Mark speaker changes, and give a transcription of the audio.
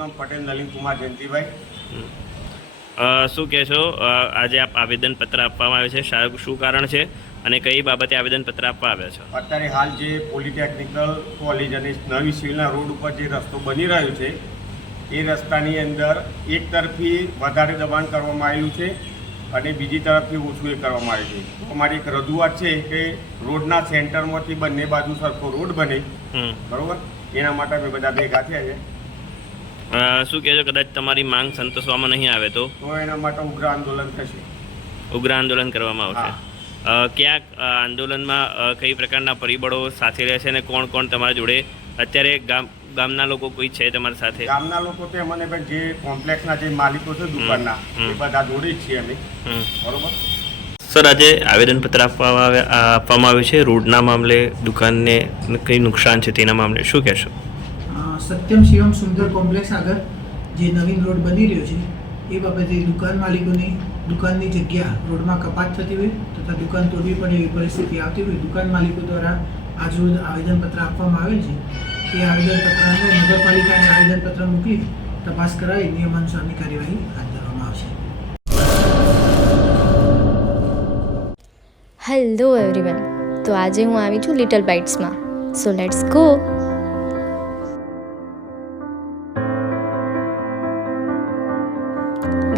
Speaker 1: નામ પટેલ નલિનકુમાર જયંતિભાઈ.
Speaker 2: શું કહેશો? આજે આપ આવેદનપત્ર આપવામાં આવે છે. શા- શું કારણ છે અને કઈ બાબતે આવેદનપત્ર આપવા આવ્યા છે?
Speaker 1: અત્યારે હાલ જે પોલિટેકનિકલ કોલેજ અને નવી સિવિલના રોડ ઉપર જે રસ્તો બની રહ્યો છે એ રસ્તાની અંદર એક તરફી વધારે દબાણ કરવામાં આવેલું છે અને બીજી તરફથી ઓછું એ કરવામાં આવ્યું છે. અમારી એક રજૂઆત છે કે રોડના સેન્ટરમાંથી બંને બાજુ સરખો રોડ બને. બરોબર? એના માટે અમે બધા ભેગા થયા છે.
Speaker 2: શું કહેજો કદાચ તમારી માંગ સંતોષવામાં નહીં આવે તો?
Speaker 1: એના માટે ઉગ્ર આંદોલન થશે.
Speaker 2: ઉગ્ર આંદોલન કરવામાં આવશે. ક્યાંક આંદોલનમાં કઈ પ્રકારના પરિબળો સાથે રહેશે અને કોણ કોણ તમારા જોડે? અત્યારે ગામ ગામના લોકો કોઈ છે તમારી સાથે?
Speaker 1: ગામના લોકો તો મને ભાઈ જે કોમ્પ્લેક્સના જે માલિકો છે દુકાનના એ બધા જોડે છીએ અમે. બરોબર?
Speaker 2: સર આજે આવેદનપત્ર આપવામાં આવે આપવામાં આવ્યું છે. રોડના મામલે દુકાનને કંઈ નુકસાન છે તેના મામલે શું કહેશો?
Speaker 3: સત્યમ શિવમ સુંદર કોમ્પ્લેક્સ આગળ જે નવીન રોડ બની રહ્યો છે, એ બાબતે દુકાન માલિકોની દુકાનની જગ્યા રોડમાં કપાત થતી હોય તથા દુકાન તોડવી પડે એવી પરિસ્થિતિ આવતી હોય, દુકાન માલિકો દ્વારા આજરોજ આવેદનપત્ર આપવામાં આવેલ છે. એ આવેદનપત્રને નગરપાલિકાને આવેદનપત્ર મોકલી તપાસ કરાવી નિયમાનુસારની કાર્યવાહી હાથ ધરવામાં આવશે.
Speaker 4: હેલો એવરીવન તો આજે હું આવી છું લિટલ બાઇટ્સમાં સો લેટ્સ ગો